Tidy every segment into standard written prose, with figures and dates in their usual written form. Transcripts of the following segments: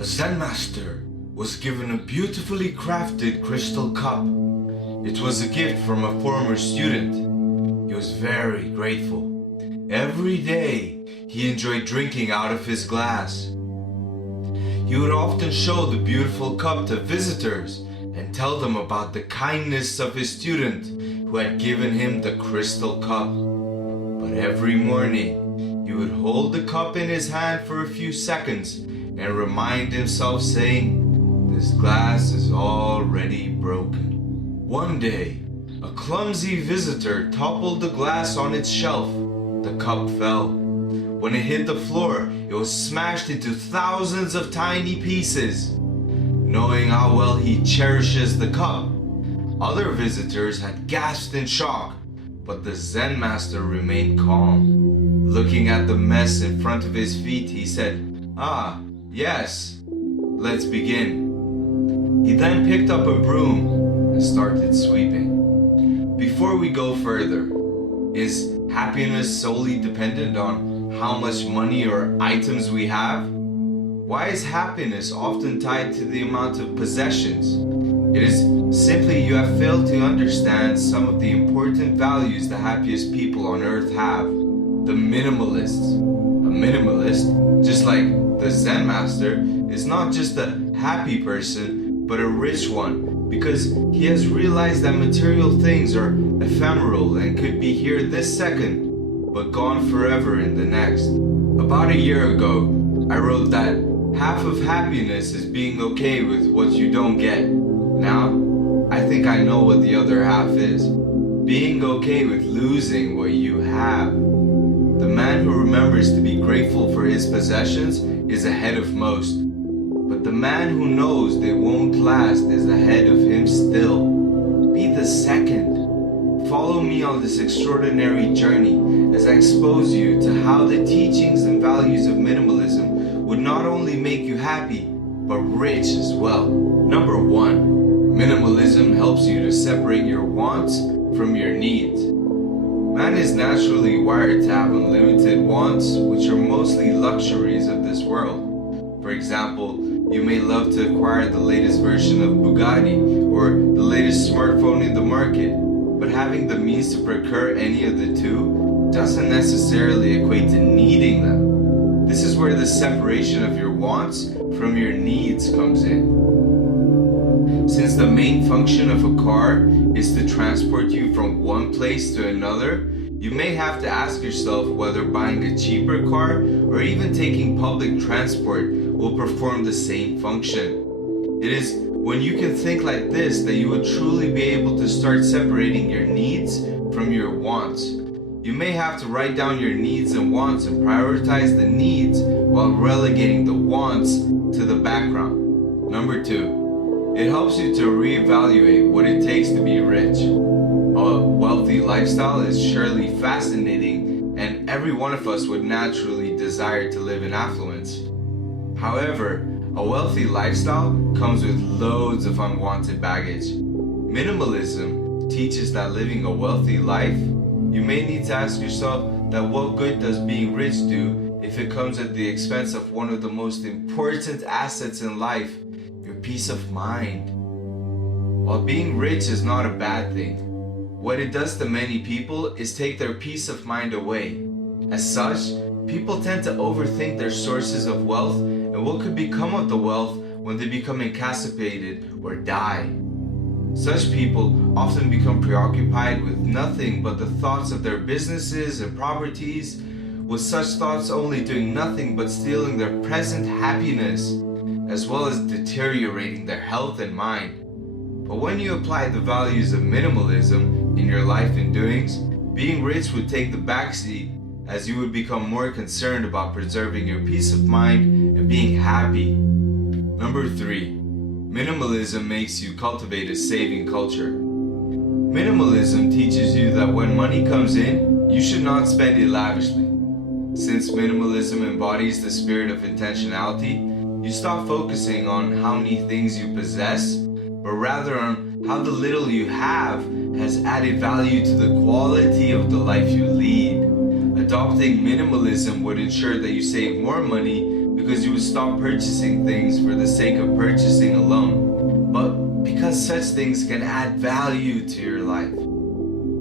A Zen master was given a beautifully crafted crystal cup. It was a gift from a former student. He was very grateful. Every day, he enjoyed drinking out of his glass. He would often show the beautiful cup to visitors and tell them about the kindness of his student who had given him the crystal cup. But every morning, he would hold the cup in his hand for a few seconds and remind himself saying, "This glass is already broken." One day, a clumsy visitor toppled the glass on its shelf. The cup fell. When it hit the floor, it was smashed into thousands of tiny pieces. Knowing how well he cherishes the cup, other visitors had gasped in shock, but the Zen master remained calm. Looking at the mess in front of his feet, he said, "Ah, yes, let's begin." He then picked up a broom and started sweeping. Before we go further, is happiness solely dependent on how much money or items we have? Why is happiness often tied to the amount of possessions? It is simply you have failed to understand some of the important values the happiest people on earth have. The minimalists. A minimalist, just like the Zen master, is not just a happy person, but a rich one, because he has realized that material things are ephemeral and could be here this second, but gone forever in the next. About a year ago, I wrote that half of happiness is being okay with what you don't get. Now, I think I know what the other half is. Being okay with losing what you have. The man who remembers to be grateful for his possessions is ahead of most. But the man who knows they won't last is ahead of him still. Be the second. Follow me on this extraordinary journey as I expose you to how the teachings and values of minimalism would not only make you happy, but rich as well. Number 1, minimalism helps you to separate your wants from your needs. Man is naturally wired to have unlimited wants, which are mostly luxuries of this world. For example, you may love to acquire the latest version of Bugatti or the latest smartphone in the market, but having the means to procure any of the two doesn't necessarily equate to needing them. This is where the separation of your wants from your needs comes in. Since the main function of a car is to transport you from one place to another, you may have to ask yourself whether buying a cheaper car or even taking public transport will perform the same function. It is when you can think like this that you will truly be able to start separating your needs from your wants. You may have to write down your needs and wants and prioritize the needs while relegating the wants to the background. Number 2, it helps you to reevaluate what it takes to be rich. A wealthy lifestyle is surely fascinating, and every one of us would naturally desire to live in affluence. However, a wealthy lifestyle comes with loads of unwanted baggage. Minimalism teaches that living a wealthy life, you may need to ask yourself that what good does being rich do if it comes at the expense of one of the most important assets in life, your peace of mind. While being rich is not a bad thing, what it does to many people is take their peace of mind away. As such, people tend to overthink their sources of wealth and what could become of the wealth when they become incapacitated or die. Such people often become preoccupied with nothing but the thoughts of their businesses and properties, with such thoughts only doing nothing but stealing their present happiness, as well as deteriorating their health and mind. But when you apply the values of minimalism in your life and doings, being rich would take the backseat, as you would become more concerned about preserving your peace of mind and being happy. Number 3, minimalism makes you cultivate a saving culture. Minimalism teaches you that when money comes in, you should not spend it lavishly. Since minimalism embodies the spirit of intentionality, you stop focusing on how many things you possess, but rather on how the little you have has added value to the quality of the life you lead. Adopting minimalism would ensure that you save more money because you would stop purchasing things for the sake of purchasing alone, but because such things can add value to your life.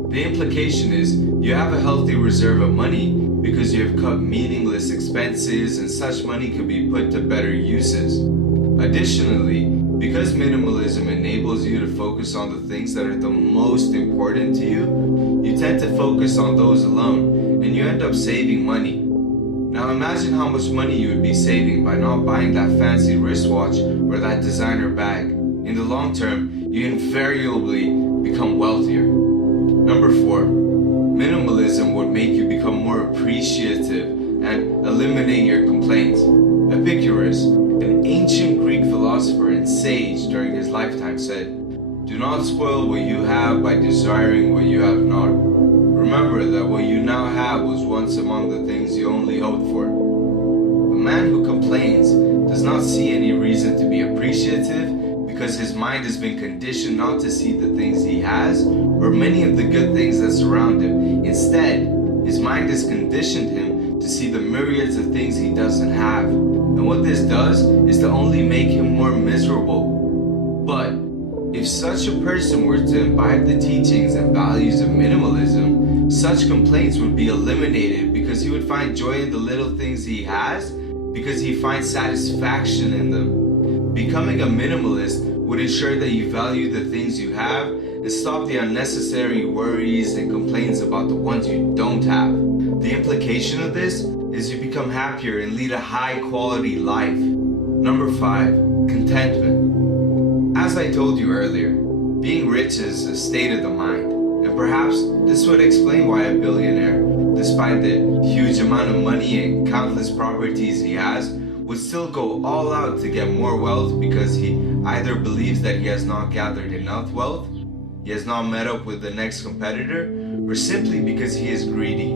The implication is you have a healthy reserve of money because you have cut meaningless expenses and such money could be put to better uses. Additionally, because minimalism enables you to focus on the things that are the most important to you, you tend to focus on those alone and you end up saving money. Now imagine how much money you would be saving by not buying that fancy wristwatch or that designer bag. In the long term, you invariably become wealthier. Number 4, minimalism would make you become more appreciative and eliminate your complaints. Epicurus, an ancient Greek philosopher and sage during his lifetime, said, "Do not spoil what you have by desiring what you have not. Remember that what you now have was once among the things you only hoped for." A man who complains does not see any reason to be appreciative because his mind has been conditioned not to see the things he has or many of the good things that surround him. Instead, his mind has conditioned him to see the myriads of things he doesn't have. And what this does is to only make him more miserable. But if such a person were to imbibe the teachings and values of minimalism, such complaints would be eliminated because he would find joy in the little things he has because he finds satisfaction in them. Becoming a minimalist would ensure that you value the things you have and stop the unnecessary worries and complaints about the ones you don't have. The implication of this is you become happier and lead a high quality life. Number 5, contentment. As I told you earlier, being rich is a state of the mind, and perhaps this would explain why a billionaire, despite the huge amount of money and countless properties he has, would still go all out to get more wealth because he either believes that he has not gathered enough wealth, he has not met up with the next competitor, or simply because he is greedy.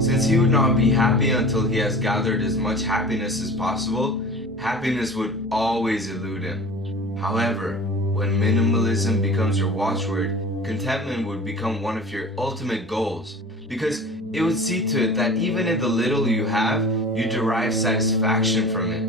Since he would not be happy until he has gathered as much happiness as possible, happiness would always elude him. However, when minimalism becomes your watchword, contentment would become one of your ultimate goals, because it would see to it that even in the little you have, you derive satisfaction from it.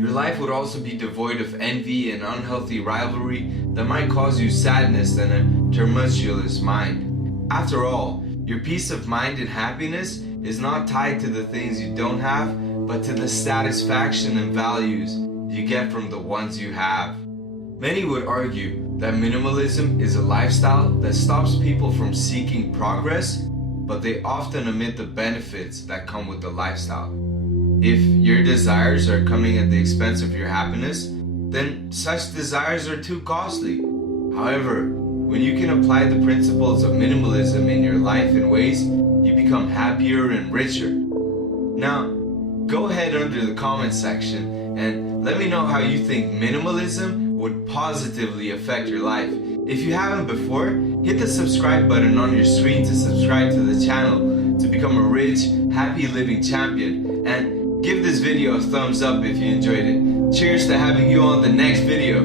Your life would also be devoid of envy and unhealthy rivalry that might cause you sadness and a tumultuous mind. After all, your peace of mind and happiness is not tied to the things you don't have, but to the satisfaction and values you get from the ones you have. Many would argue that minimalism is a lifestyle that stops people from seeking progress, but they often omit the benefits that come with the lifestyle. If your desires are coming at the expense of your happiness, then such desires are too costly. However, when you can apply the principles of minimalism in your life in ways, you become happier and richer. Now, go ahead under the comment section and let me know how you think minimalism would positively affect your life. If you haven't before, hit the subscribe button on your screen to subscribe to the channel to become a rich, happy living champion, and give this video a thumbs up if you enjoyed it. Cheers to having you on the next video.